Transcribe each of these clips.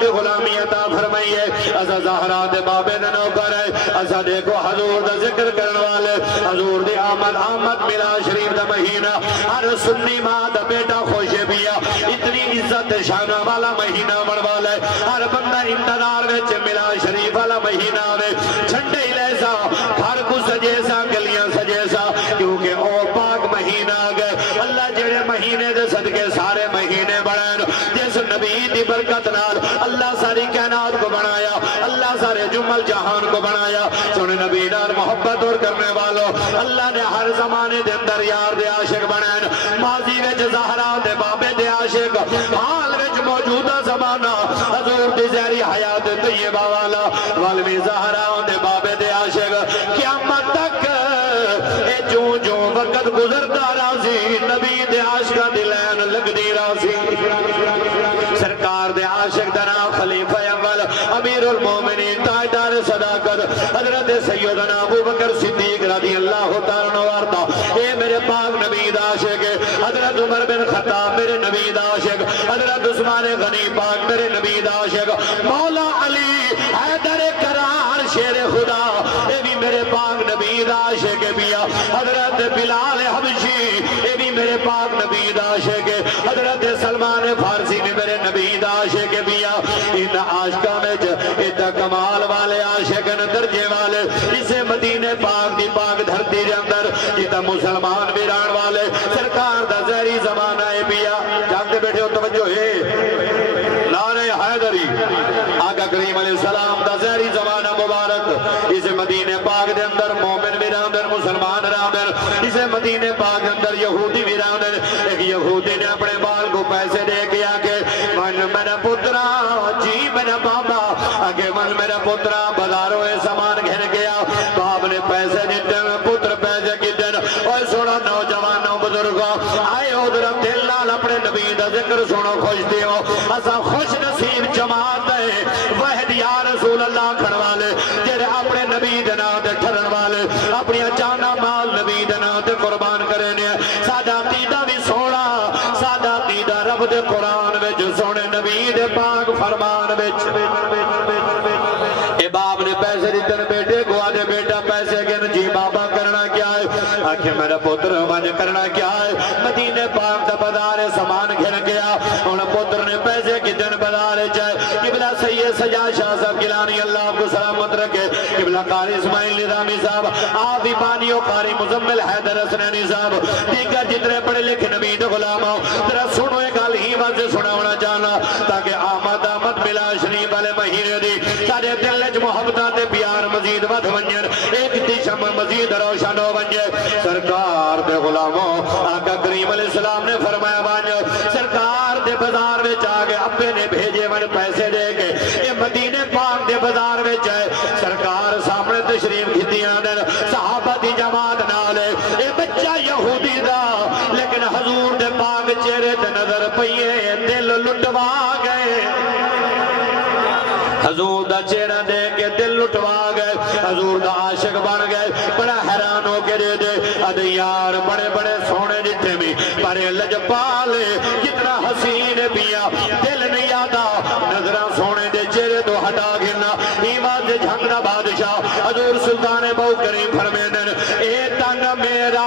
دی غلامی عطا فرمائیے اسا زہرا دے بابے دے نوکر ہے اسا دیکھو حضور دا ذکر کرنے والے حضور دی آمد میلاد شریف دا مہینہ ہر سنی ماں دا بیٹا خوش بیا اتنی عزت شانہ والا مہینہ بن والا ہے ہر بندہ انتظار وچ میلاد شریف والا مہینہ آوے جھنڈے لے سا گھر کو سجے سا گلیاں سجے سا کیونکہ او پاک مہینہ آگئے اللہ جڑے مہینے دے صدقے سارے مہینے بڑھائیں جس نبی دی برکت نال اللہ ساری کائنات کو بنایا اللہ سارے جمل جہان کو بنایا سنے نبی نال محبت اور کرنے والوں اللہ نے ہر زمانے دے اندر یار دے عاشق بنائیں ماضی وچ زہرا دے بابے دے عاشق حال وچ موجودہ زمانہ حضور دی زہری حیات طیبہ والا والوی زہرا دے بابے دے عاشق قیامت تک اے جو جو وقت گزرتا راضی نبی دے عاشقہ دی لین لگ دی راضی سرکار دے عاشق دا نام خلیفہ اول امیر المومنین تاجدار صداقت حضرت سیدنا ابو بکر صدیق رضی اللہ تعالیٰ وارتا اے میرے پاک نبی دا عاشق حضرت عمر بن خطاب میرے نبی دا عاشق حضرت عثمان غنی پاک میرے نبی دا عاشق مولا علی حیدر کرار شیر خدا اے بھی میرے پاک نبی دا عاشق بیا حضرت بلال حبشی اے بھی میرے پاک نبی دا عاشق حضرت سلمان فارسی میں میرے نبی دا عاشق بیا ان عاشقہ میں اتنا کمال والے عاشق درجے والے اسے مدینے پاک دی پاک دھرتی دے اندر جتا مسلمان ویران والے سرکار دا زہری زمانہ ہے بیا جانتے بیٹھے ہو توجہ ہے نعرہ حیدری آقا کریم علیہ السلام دا زہری زمانہ مبارک اسے مدینے پاک دے اندر مومن ویراندر مسلمان راندر اسے مدینے پاک دے اندر یہودی ویراندر ایک یہودی نے اپنے بال کو پیسے دے گیا کہ من میرا پترا جی میرا بابا آگے من میرا پترا بازاروں سامان گھر گیا باپ نے پیسے دیتے پتر پیسے کی دن اور سوڑا نوجوانوں بزرگوں آئے ادھر دل نال اپنے نبی دا ذکر سنو خوش دیو اسا خوش نصیب جماعت ہے وحد یا رسول اللہ کھڑوالے جیرے اپنے نبی دے نام دے ٹھرن والے اپنی جانا مال نبی دے نام دے قربان کرنے سادہ عقیدہ بھی سونا سادہ عقیدہ رب دے قرآن وچ سونے نبی دے پاک فرمان وچ اے باپ نے پیسے دیتے بیٹے کو آدھے بیٹا پیسے گن جی بابا کرنا کیا ہے آکھیں میرا پتر مجھے کرنا کیا ہے مدینے پاک دا بازار سامان گھن گیا انہوں پتر نے پیسے کی دن بازار جائے قبلہ سید سجاد شاہ صاحب گیلانی اللہ کو سلامت رکھے قبلہ قاری اسماعیل نظامی صاحب آپ بھی پانیوں قاری مزمل حیدر حسنینی صاحب دیگر جتنے پڑھے لکھے نبی دے غلام ہو ترہ سنو ایک حال ہی وقت سے سنا ہونا چاہنا تاکہ آمد ملا شریف والے مہینے دی سارے دل لج محبتہ تے پیار مزید ود ونجر ایک دیشم مزید روشن ہو ونجے سرکار دے غلاموں آقا کریم علیہ السلام نے فرمایا بانجو سرکار دے بازار میں چاہے ابے نے بھیجے من پیسے دے کے یہ مدینے پاک دے بازار میں چاہے سرکار سامنے تشریف کھتیاں دن صحابہ دی جماعت نالے اے بچہ یہودی دا لیکن حضور دے پاک چہرے تے نظر پئیے دل لٹوا گئے حضور دا چہرہ دے کے دل لٹوا گئے حضور دا عاشق بن گئے بڑا حیران ہو کے دے دے ادھے یار بڑے بڑے سونے جتنے بھی پرے لجپالے کتنا حسین پیا دل نہیں آتا نظران سونے دے چہرے تو ہٹا گرنا ایمان دے جھنگنا بادشاہ حضور سلطان بہو کریم فرمیدن اے تن میرا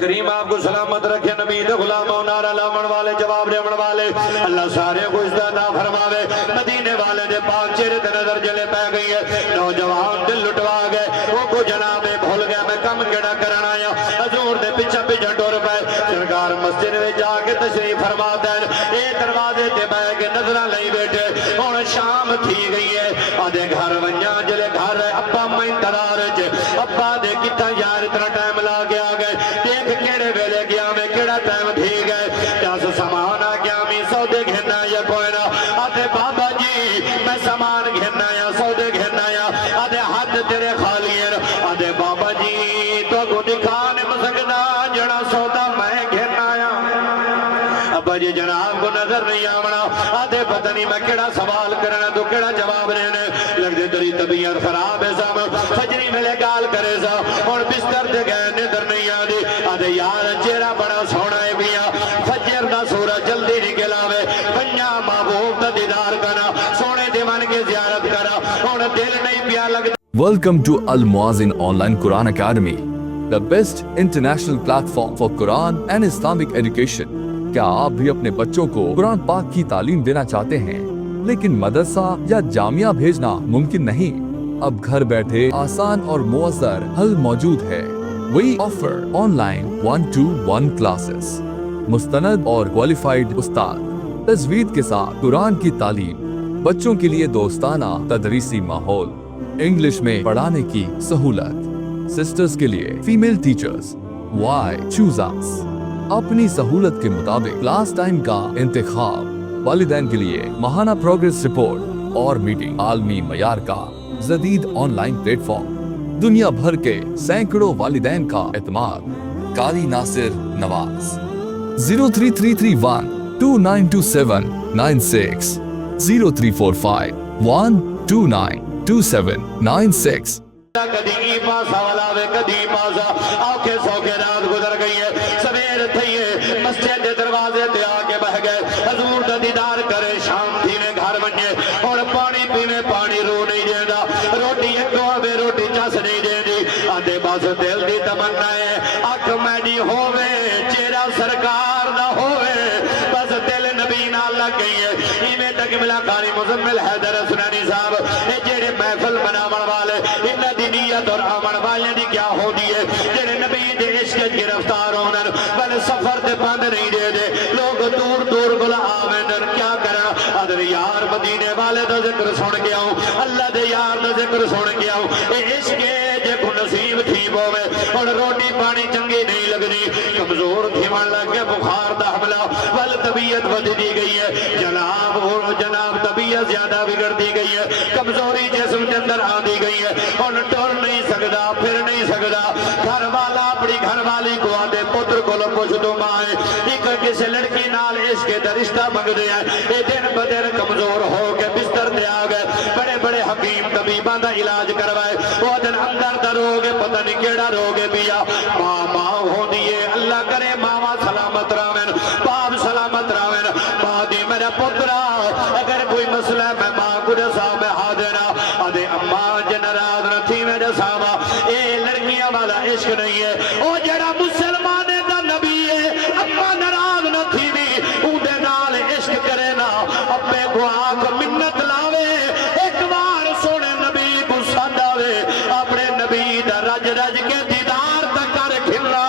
کریم آپ کو سلامت رکھے نبی دے غلاموں نارا لامن والے جواب دیمن والے اللہ سارے کو عزت فرماوے مدینے والے دے پاک چہرے تے نظر جلے پہ گئی ہے نوجوان دل لٹوا گئے وہ کو جناب بھول گیا میں کم کیڑا کرنا آیا حضور دے پیچھے پیچھے ٹر پے سرکار مسجد میں جا کے تشریف فرما دین اے دروازے تے بہ کے نظراں لئی بیٹھے ہن شام تھی گئی ہے آدھے گھر ونجاں جلے گھر ابا میں انتظار وچ ابا دے کتا یار اتنا ٹائم لا کے آ گئے دیکھ کیڑے ویلے گیا میں کیڑا ٹائم تھی گئے جس سامان آ گیا میں سودے گھننا یا کوئی نہ آدھے بابا جی میں سامان گھننا یا سودے گھننا یا آدھے حد تیرے خالی ہیں آدھے بابا جی تو کو دکھانے مسکنا جڑا سودا میں گھننا یا ابا جی جناب کو نظر نہیں آمنا آدھے پتہ نہیں میں کیڑا سوال کرنا تو کیڑا جواب دینے لگ دے تری طبیعت خراب ہے سام فجری ملے گال کرے سا اور بستر دے گئے نظر نہیں آدھی آدھے یار چہرہ بڑا سونا ہے بیا فجر دا سورج جلدی نکل آوے پنجا محبوب دا دیدار کرنا سونے دیوان کی زیارت کرا اور دل نہیں پیا لگتا. Welcome to Al Muazzin Online Quran Academy, the best international platform for Quran and Islamic education. کیا آپ بھی اپنے بچوں کو قرآن پاک کی تعلیم دینا چاہتے ہیں لیکن مدرسہ یا جامعہ بھیجنا ممکن نہیں؟ اب گھر بیٹھے آسان اور مؤثر حل موجود ہے. We offer online 1-to-1 classes, مستند اور qualified استاد، تجوید کے ساتھ قرآن کی تعلیم، بچوں کے لیے دوستانہ تدریسی ماحول، انگلش میں پڑھانے کی سہولت، سسٹرز کے لیے female teachers. Why choose us؟ اپنی سہولت کے مطابق کلاس ٹائم کا انتخاب، والدین کے لیے ماہانہ پروگریس رپورٹ اور میٹنگ، عالمی معیار کا جدید آن لائن پلیٹ فارم، دنیا بھر کے سینکڑوں والدین کا اعتماد. قاری ناصر نواز 03331 2927 96 0345 129 2796. کدی پاسا والا وے کدی پاسا آنکھیں سوکے رات گزر گئی ہے سویر تھئیے مسجد دے دروازے تے آگے بہ گئے حضور دا دیدار کرے شام تھی نے گھر بنجے اور پانی پینے پانی رو نہیں دینا روٹی ایک آوے روٹی چاس نہیں دیندی آدھے بس دل دی تمنا ہے اکھ میڈی ہووے چہرہ سرکار دا ہووے بس دل نبی نال لگ گئی ہے ایمیں تک ملا قاری مزمل حیدر اسنانی صاحب اے جیڑے محفل بناون والے انہ دی نیت اور آمن والے دی کیا ہو دیئے جیڑے نبی دے عشق گرفتار ہونن بل سفر دے بند نہیں دے دے لوگ دور دور گلا آوینن کیا کرا ادھر یار مدینے والے دا ذکر سن گیا ہوں اللہ دے یار دا ذکر سن گیا ہوں اے عشق جے کو نصیب تھی بوے اور روٹی پانی چنگی نہیں لگنی کمزور تھی من لگ گئے بخار دا حملہ بل طبیعت بد دی گئی ہے جناب طبیعت زیادہ بگڑ دی گئی ہے کمزوری جسم کے اندر آ دی گئی ہے اور ٹر نہیں سکتا پھر نہیں سکتا گھر والا اپنی گھر والی کو آدھے پتر کو لپوچ دو مائے ایک کسی لڑکی نال عشق دا رشتہ منگ دیا اے دن بدر کمزور ہو کے بستر دے آ گئے بڑے بڑے حکیم طبیباں دا علاج کروائے وہ دن اندر دا روگے پتہ نہیں کیڑا روگے بیا ماں ہو دیئے اللہ کرے ماما سلامت راوین باپ سلامت راوین ماں دی میرا پترہ اگر کوئی مسئلہ ہے میں ماں کو دسا میں ہا دینا آدھے اماں جنراد نتھی میں دساوا اے لڑکیاں والا عشق نہیں ہے او جڑا مسلمانے دا نبی ہے اماں نراد نتھی نہیں اون دے نال عشق کرے نا اپنے کو آگ منت لاوے ایک بار سونے نبی کو ساداوے اپنے نبی دا رج رج کے دیدار تک کر کھلا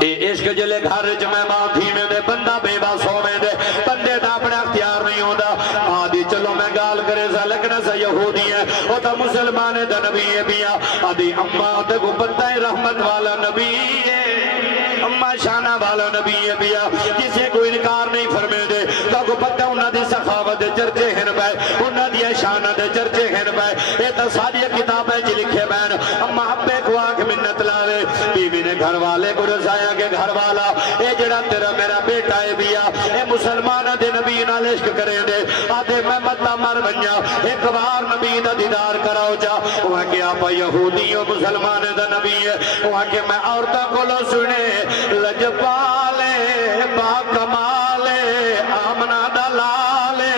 اے عشق جلے گھر جمع ماں تھی میں دے بندہ بے باس ہو میں دے بندے دا اپنے اختیار نہیں ہوتا آدھی چلو میں گال کرے سا لکنا سا یہودی ہے وہ تا مسلمان دا نبی ہے بیا آدھی اممہ تے کو بندہ رحمت والا نبی ہے اممہ شانہ والا نبی ہے بیا کسے کو انکار نہیں فرمے دے کیونکہ پتہ انہاں دی سخاوت دے چرچے ہیں بے انہاں دی شاناں دے چرچے ہیں بے اے تے ساری کتابیں چ لکھے بین اما ابے کو آ کے منت لاوے بیوی نے گھر والے کو رسایا کہ گھر والا اے جڑا تیرا میرا بیٹا ہے بیا اے مسلماناں دے نبی نال عشق کرے دے آدھے میں متا مر بنیا ایک بار نبی دا دیدار کراؤ جا وہاں کہ آپ یہودی و مسلمان دا نبی ہے وہاں کہ میں عورتہ کو لو سنے لجپالے باکمالے آمنہ دلالے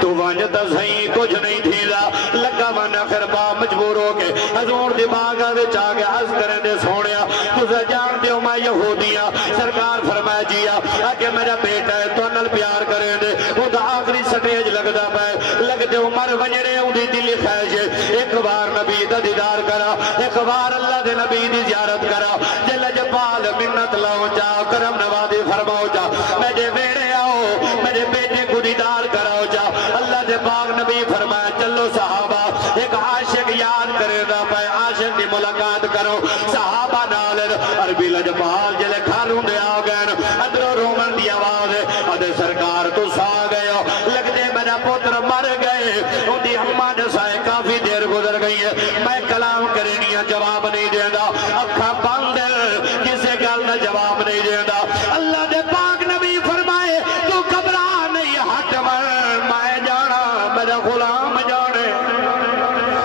تو وانجتا صحیح کچھ نہیں تھیلا لگا وانا خیر با مجبور ہو کے حضور دی باغا دے چاگے عز کریں دے سونیا تُسے جان دیو میں یہودیاں سرکار فرمائے جیا کہ میرا بیٹا ہے تو انل پیار کریں دے وہ دا آخری سٹیج لگ دا پائے لگ دے عمر ونجرے ہوں دی دلی خیش ایک بار نبی دا دیدار کرا ایک بار اللہ دے نبی دی زیارت کرا جل جپال منت لاؤ جا کرم نوازی فرماؤ جا میرے بیڑے آؤ میرے بیٹے کو دیدار کراؤ جا اللہ دے پاک نبی فرمایا چلو صحابہ ایک عاشق یاد کرے دا پائے عاشق دی ملاقات کرو صحابہ نالر عربی لجپال جلے کھالوں دے آ گئن اندروں رومن دی آواز ادھے سرکار تو سا گئے ہو لگ دے میرا پوتر مر گئے ان دی اممہ نسائے کافی دیر گزر گئی ہے میں کلام کرنیا جواب نہیں دینا اکھا بندر کسے گل نہ جواب نہیں دینا اللہ دے پاک نبی فرمائے تو گھبرا نہیں ہٹ میں جانا میرا غلام جانے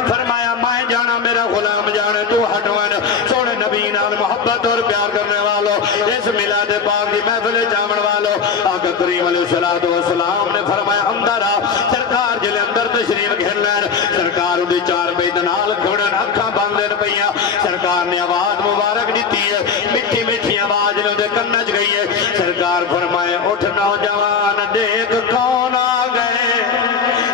فرمایا میں جانا میرا غلام جانے تو ہٹوان سونے نبی نال محبت اور پیار کرنے والوں اس میلاد پاک دی محفل جامن والوں آقا کریم علیہ السلام نے فرمایا اندر آ سرکار جلے اندر تشریف گھر لین سرکار ان دی چار بیت نال کھوڑن اکھاں باندھ لین پئیاں سرکار نے آواز مبارک دیتی ہے مٹھی مٹھی آواز نے دے کنج گئی ہے سرکار فرمائے اٹھ نوجوان دیکھ کون آ گئے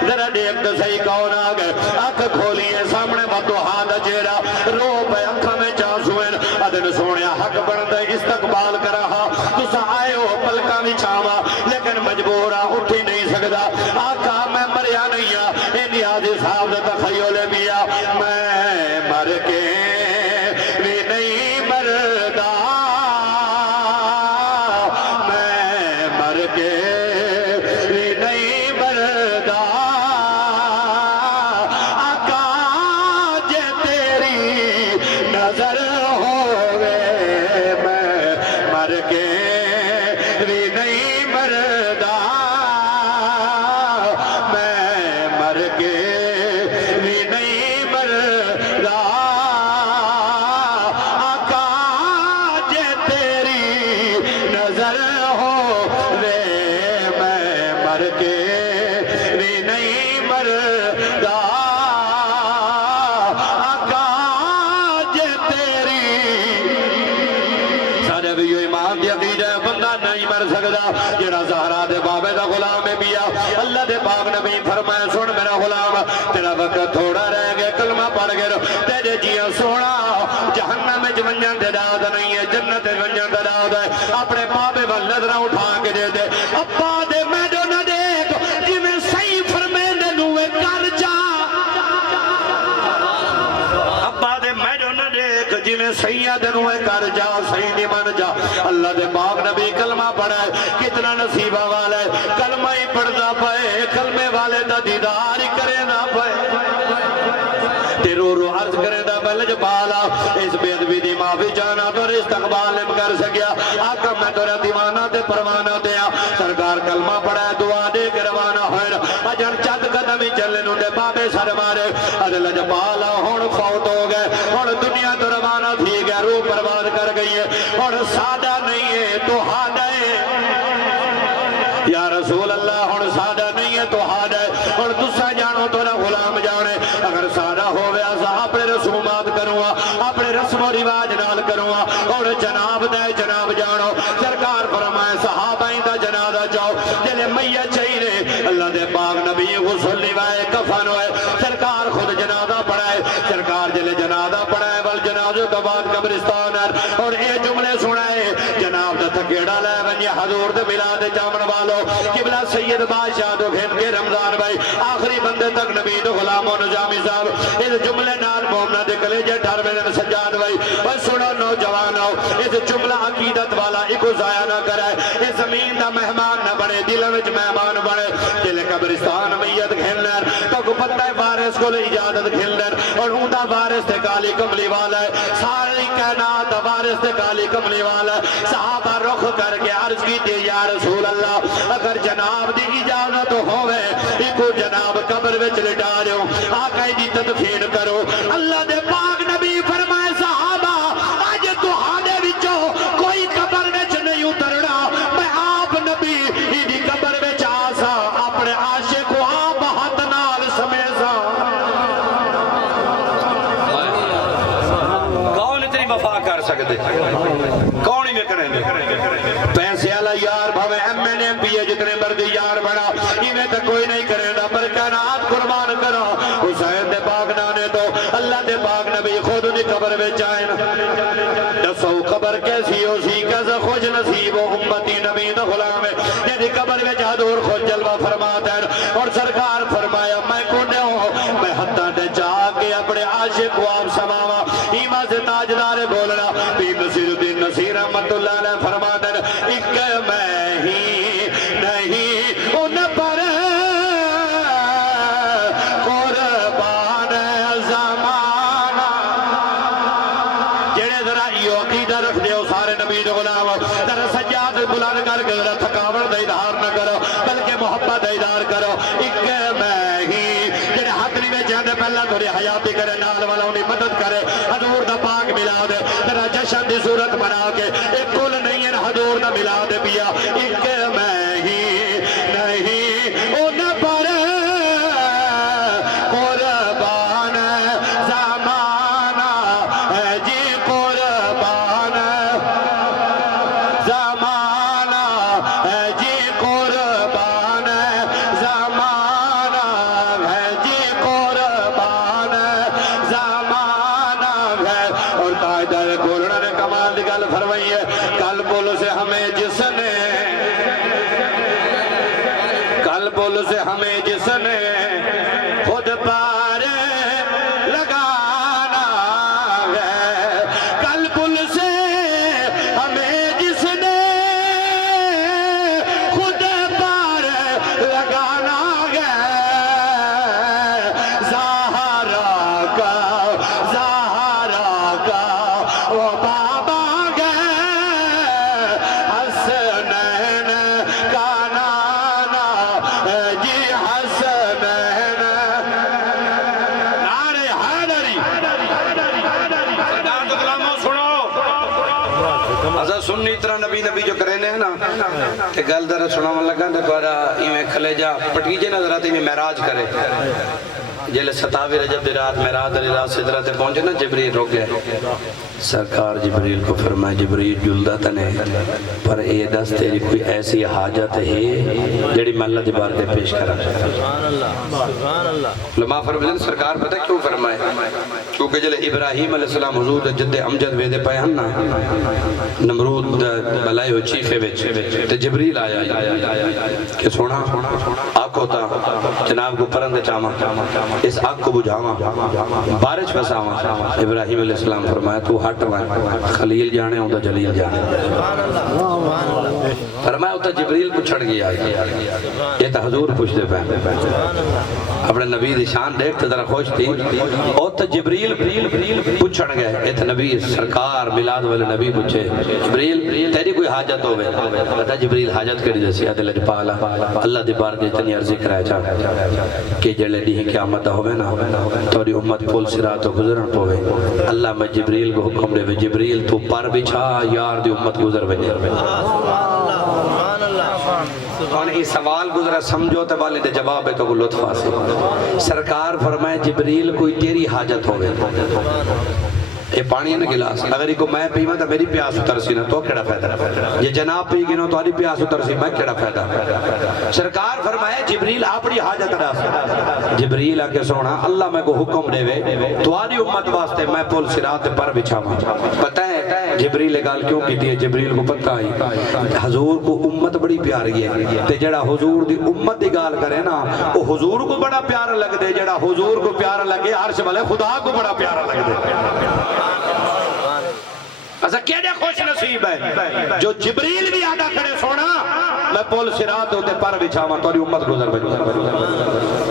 ذرا دیکھ تو صحیح کون آ گئے اکھ کھولیے سامنے بدوہا دا چہرہ رو پہ اکھاں میں چاسویں ادن سونیا حق بندے استقبال کرا تسا آئے ہو پلکاں بھی چھاوا لیکن مجبورا اٹھی نہیں سکدا آقا میں مریا نہیں ہاں اے حاجی صاحب دا تخیل بیا میں مر کے بھی نہیں مردا میں مر کے بھی نہیں مردا آقا جے تیری نظر ہووے میں مر کے بھی نہیں مردا میں مر کے بھی نہیں مردا آقا جے تیری نظر ہووے میں مر کے بھی نہیں مردا آقا جے تیری سارے بھی یہ ایمان دی عقیدہ ہے بندہ نہیں مر سکدا جڑا زہرا دے بابے دا غلام ہے بیا اللہ دے پاک نبی فرمایا سن میرا غلام تیرا وقت تھوڑا رہ گیا کلمہ پڑھ گئے تیرے جیاں سونا جہنم میں ونجن دے داد نہیں ہے جنت میں ونجن دے داد ہے اپنے بابے وال نظراں اٹھا کے دے دے ابا دے میڈو نہ دیکھ جویں صحیح فرمیندے نوے کر جا ابا دے میڈو نہ دیکھ جویں سید نوے کر جا صحیح نہیں من جا اللہ دے پاک نبی کلمہ پڑھا ہے کتنا نصیبہ والا ہے کلمہ ہی پڑھدا پئے کلمے والے دا دیدار ہی کرے نہ پئے تیرو رو عرض کرے دا بلج بالا اس بے ادبی دی معافی جانا تو استقبال نم کر سکیا آقا میں تو دیوانہ تے پروانہ دیا سرکار کلمہ پڑھا ہے دعا دے کے روانہ ہوئے اجن چند قدمی چلے نو دے بابے سر مارے ادل جبالا ہون فوت ہو گئے ہون دنیا تو روانہ تھی گئے روح پرواز کر گئی ہے ہون سادہ نہیں ہے تو ہادہ ہے یا رسول اللہ ہون سادہ نہیں ہے تو ہادہ ہے ہون تسا جانو تو نہ غلام جانے اگر سادہ ہو گیا سا اپنے رسومات کروں اپنے رسم و رواج نال کروں اور جناب دے جناب جانو سرکار فرمائے صحابہ دا جنازہ جاؤ جلے میت چاہیے اللہ دے پاک نبی غسل نوائے کفن ہوئے سرکار خود جنازہ پڑھائے سرکار جلے جنازہ پڑھائے وال جنازہ کے بعد قبرستان اور اے جملے سنائے جناب دا گیڑا لے بنی حضور دے ملاد جامن والو قبلہ سید بادشاہ دو گھن کے رمضان بھائی آخری بندے تک نبی دو غلام و نجامی صاحب اس جملے نال مومنہ دے کلیجے ڈھر میں سجاد بھائی اور سنو نوجوانو اس جملہ عقیدت والا ایکو ضائع نہ کرے اس زمین دا مہمان نہ بنے دل وچ مہمان بنے دل قبرستان میت گھنلر تو کو پتہ ہے وارث کو لے اجازت گھنلر اور اوندا وارث تے کالی کملی والا ہے ساری کائنات وارث تے کالی کملی والا ہے صحابہ رخ کر کے عرض کی تے یا رسول اللہ اگر جناب دی اجازت ہوئے ایکو جناب قبر وچ لٹا دیو آقا دی تدفین کرو اللہ دے پاک نبی فرمائے صحابہ آج تہاڈے وچوں کوئی قبر وچ نہیں اترنا میں آپ نبی دی قبر وچ آسا اپنے عاشق کو آپ ہاتھ نال سمیسا کون اتنی وفا کر سکتے کون ہی میں کریں گے پیسے والا یار بھاوے ایم این ایم پی ہے جتنے مردی یار بڑا انہیں تو کوئی نہیں کرے گا پر کائنات قربان کرو حسین دے پاک نانے تو اللہ دے پاک نبی خود دی قبر میں جائیں دسو قبر کیسی ہو سی کیسا خوش نصیب و امتی نبی دا غلام ہے جیدی قبر میں حضور خود جلوہ فرماتا ہے اور سرکار فرمایا میں کونے ہوں میں حتیٰ دے چاہ کے اپنے عاشق کو آپ سماوا ایمان سے تاجدار بولنا پیر نصیر الدین نصیر رحمت اللہ علیہ فرماتا ہے ایک میں ہی نہیں ان پر قربان زمانہ جڑے ذرا یہ عقیدہ رکھ دیو سارے نبی دے غلام ذرا سجاد بلند کر کے ذرا تھکاوٹ دا اظہار نہ کرو بلکہ محبت دا اظہار کرو ایک میں ہی جڑے حق نہیں میں چاہتے پہلا تھوڑی حیاتی کرے نال والا انہیں مدد کرے حضور دا پاک ملاد ذرا جشن دی صورت بنا کے ایک کل نہیں ہے حضور دا ملاد پیا ایک میں ہی نہیں ان پر قربان زمانہ ہے جی قربان زمانہ ہے جی قربان زمانہ ہے جی قربان زمانہ ہے اور تاجدار گولڑا نے کمال دی گل فرمائی ہے کل بول سے ہمیں جس نے کل بول سے ہمیں جس نے خود پار لگانا ہے کل بول سے ہمیں جس نے خود پار لگانا ہے زہرا کا وہ بابا گئے حسنین کا نانا جی حسنین نعرہ حیدری سردار تو غلاموں سنو ازا سنی اتنا نبی نبی جو کرنے ہیں نا کہ گل در سنا من لگا تو کوارا ایمیں کھلے جا پٹیجے نظر آتے میں معراج کرے جیلے 27 رجب دی رات معراج علی رات صدرہ تے پہنچے نا جبریل رک گئے سرکار جبریل کو فرمائے جبریل جلدہ تنے پر اے دس تیری کوئی ایسی حاجت ہے جڑی میں اللہ دی بار دے پیش کرا علماء فرمائے سرکار پتہ کیوں فرمائے کیونکہ جلے ابراہیم علیہ السلام حضور جد امجد ویدے پائے ہن نا نمرود بلائی ہو چیفے وچ تے جبریل آیا کہ سونا آنکھ ہوتا جناب کو پرند چاما اس آگ کو بجھاما بارش پساما ابراہیم علیہ السلام فرمایا تو ہٹ وائے خلیل جانے ہوں دا جلیل جانے فرمایا ہوتا جبریل کو چھڑ گیا یہ تا حضور پوچھتے پہ اپنے نبی دی شان دیکھتے ذرا خوش تھی اور تا جبریل پوچھڑ گئے یہ تا نبی سرکار ملاد والے نبی پوچھے جبریل تیری کوئی حاجت ہوئے بتا جبریل حاجت کری جیسی عدل جپالا اللہ دی بار دی تنی عرضی کرائے چاہ کہ جلے دی قیامت ہوئے نا توری امت پول سراتو گزرن پوئے اللہ میں جبریل کو حکم دے جبریل تو پر بچھا یار دی امت گزر بجر اور یہ سوال گزرا سمجھوتے والے دے جواب ہے تو کو لطف آسے سرکار فرمائے جبریل کوئی تیری حاجت ہوئے یہ پانی ہے نا گلاس اگر کو میں پیما تو میری پیاس اترسی نہ تو کیڑا فائدہ یہ جناب پی گنو تو آری پیاس اترسی میں کیڑا فائدہ سرکار فرمائے جبریل اپنی حاجت رہا جبریل آکے سونا اللہ میں کو حکم دے وے تو آری امت واسطے میں پول سرات پر بچھا پتہ ہے جبریل گال کیوں کی ہے؟ جبریل کو پتہ آئی حضور کو امت بڑی پیاری ہے تے جڑا حضور دی امت دی گال کرے نا وہ حضور کو بڑا پیارا لگ دے، جڑا حضور کو پیارا لگے عرش والے خدا کو بڑا پیارا لگ دے۔ ایسا کیا دے خوش نصیب ہے جو جبریل بھی آدھا کرے سونا میں پول سرات ہوتے پر بچھاواں توری امت گزر بجو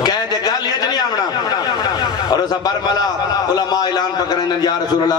کہہ دے گال یہ نہیں آمنا اور ایسا برملا علماء اعلان پکریں یا رسول اللہ